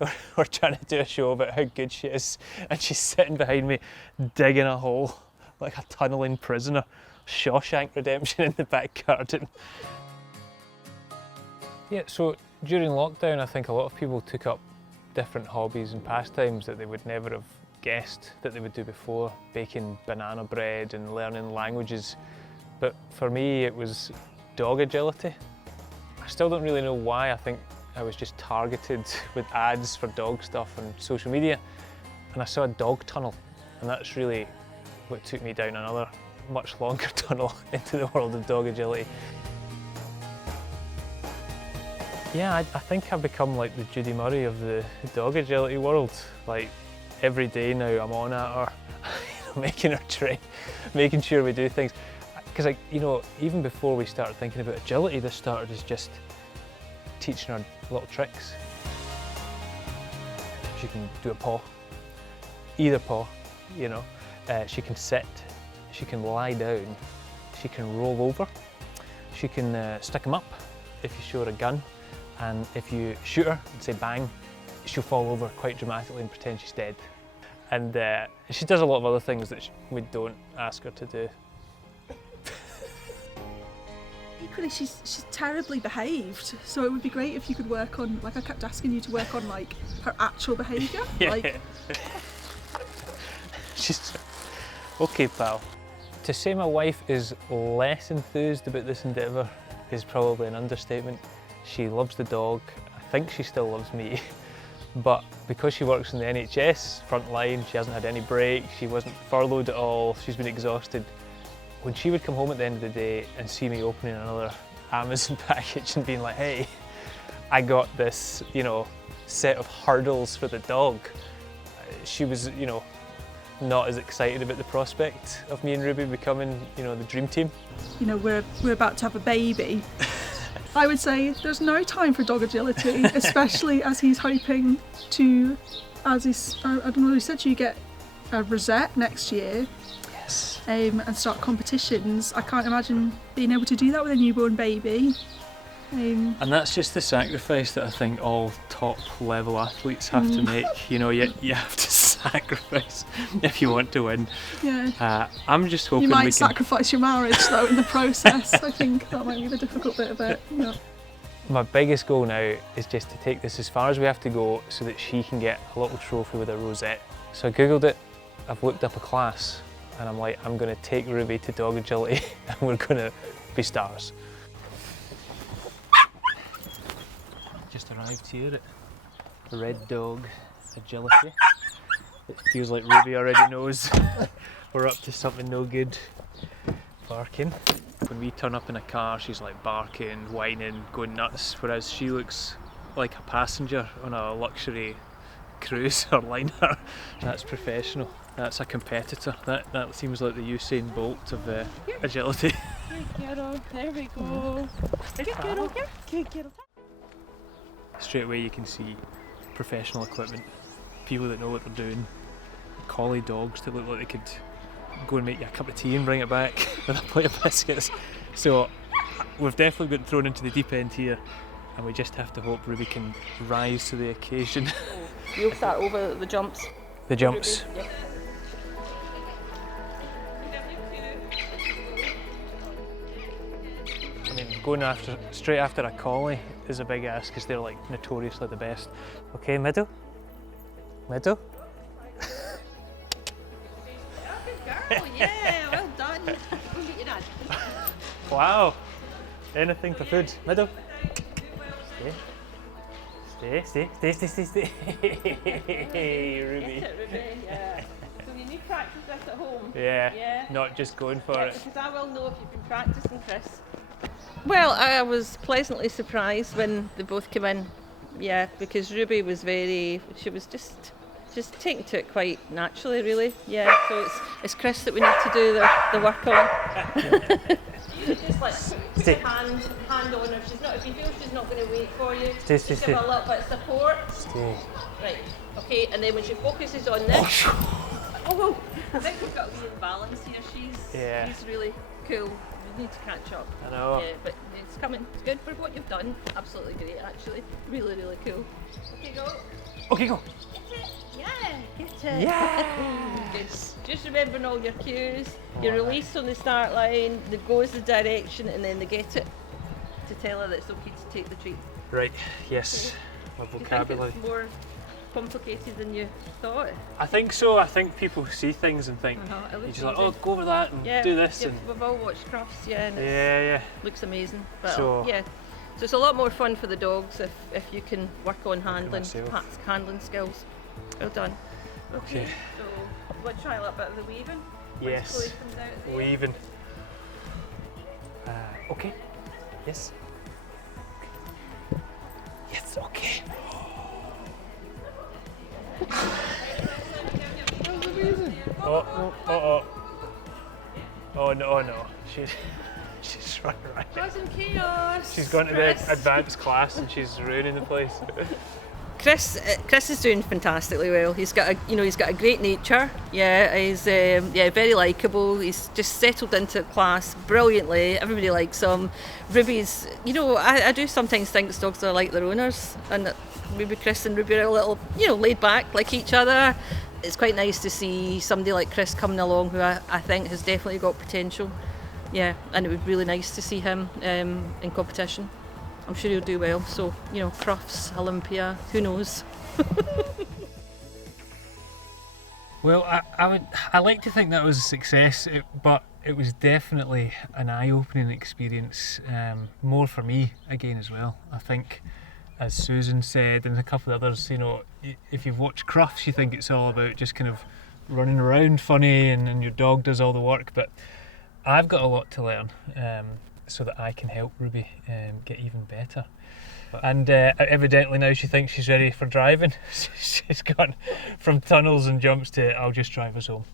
We're trying to do a show about how good she is, and she's sitting behind me digging a hole like a tunnelling prisoner. Shawshank Redemption in the back garden. Yeah, so during lockdown I think a lot of people took up different hobbies and pastimes that they would never have guessed that they would do before. Baking banana bread and learning languages. But for me it was dog agility. I still don't really know why. I think I was just targeted with ads for dog stuff on social media, and I saw a dog tunnel, and that's really what took me down another much longer tunnel into the world of dog agility. Yeah, I think I've become like the Judy Murray of the dog agility world. Like every day now I'm on at her, making her train, making sure we do things. Because like, even before we started thinking about agility, this started as just teaching her little tricks. She can do a paw, either paw, she can sit, she can lie down, she can roll over, she can stick them up if you show her a gun, and if you shoot her and say bang, she'll fall over quite dramatically and pretend she's dead. And she does a lot of other things that we don't ask her to do. Equally, she's terribly behaved, so it would be great if you could work on, like I kept asking you to work on like her actual behaviour. Yeah. Like... She's okay, pal. To say my wife is less enthused about this endeavour is probably an understatement. She loves the dog. I think she still loves me, but because she works in the NHS front line, she hasn't had any break. She wasn't furloughed at all. She's been exhausted. When she would come home at the end of the day and see me opening another Amazon package and being like, hey, I got this, set of hurdles for the dog, she was, not as excited about the prospect of me and Ruby becoming, the dream team. We're about to have a baby. I would say there's no time for dog agility, especially as he's hoping to, I don't know, he said to you get a rosette next year. And start competitions. I can't imagine being able to do that with a newborn baby. And that's just the sacrifice that I think all top level athletes have to make. You have to sacrifice if you want to win. Yeah. I'm just hoping you might sacrifice your marriage though in the process. I think that might be the difficult bit of it. Yeah. My biggest goal now is just to take this as far as we have to go so that she can get a little trophy with a rosette. So I googled it, I've looked up a class, and I'm like, I'm going to take Ruby to dog agility and we're going to be stars. Just arrived here at Red Dog Agility. It feels like Ruby already knows we're up to something no good. Barking. When we turn up in a car, she's like barking, whining, going nuts, whereas she looks like a passenger on a luxury cruise or liner. That's professional. That's a competitor. That seems like the Usain Bolt of agility. There we go. Straight away you can see professional equipment, people that know what they're doing, collie dogs that look like they could go and make you a cup of tea and bring it back with a plate of biscuits. So we've definitely been thrown into the deep end here, and we just have to hope Ruby can rise to the occasion. You'll start over the jumps. The jumps. Yeah. I mean, going straight after a collie is a big ask because they're like notoriously the best. Okay, middle. Good girl, yeah, well done. Go get your dad. Wow, anything for food. Middle. Stay. Ruby. Get it, Ruby, yeah. So you need to practice this at home. Yeah, not just going for it. Because I will know if you've been practicing, Chris. Well, I was pleasantly surprised when they both came in. Yeah, because Ruby was she was just taking to it quite naturally, really. Yeah, so it's Chris that we need to do the work on. You just like put your hand on her. If you feel she's not going to wait for you, just give her a little bit of support. Stay. Right, okay, and then when she focuses on this, oh, I think we've got a wee imbalance here. She's really cool. We need to catch up. I know. Yeah, but it's coming. It's good for what you've done. Absolutely great, actually. Really, really cool. Okay, go. Okay, go. Yeah, get it. Yeah. Just remembering all your cues, your release on the start line, the go is the direction, and then the get it to tell her that it's okay to take the treat. Right, yes. My Do you think vocabulary. it's more complicated than you thought? I think so. I think people see things and think, It you're looks just like, easy. oh, go over that and Yeah, do this. yeah, And we've all watched Crufts, yeah, and it yeah. looks amazing. But So- yeah, so it's a lot more fun for the dogs if you can work on handling myself. handling skills. Well done. Okay. So we'll try a little bit of the weaving. Yes. Once Chloe comes out there. Weaving. Okay. Yes. Yes, okay. That was amazing. Oh no. She's running right. Causing chaos. She's gone to Chris. the advanced class and she's ruining the place. Chris is doing fantastically well. He's got a great nature. Yeah, he's very likeable. He's just settled into class brilliantly. Everybody likes him. Ruby's, I do sometimes think dogs are like their owners, and that maybe Chris and Ruby are a little, laid back like each other. It's quite nice to see somebody like Chris coming along, who I think has definitely got potential. Yeah, and it would be really nice to see him in competition. I'm sure he'll do well. So, Crufts, Olympia, who knows? Well, I like to think that was a success, but it was definitely an eye-opening experience, more for me again as well. I think, as Susan said and a couple of others, if you've watched Crufts, you think it's all about just kind of running around funny and your dog does all the work, but I've got a lot to learn, so that I can help Ruby get even better. And evidently now she thinks she's ready for driving. She's gone from tunnels and jumps to, I'll just drive us home.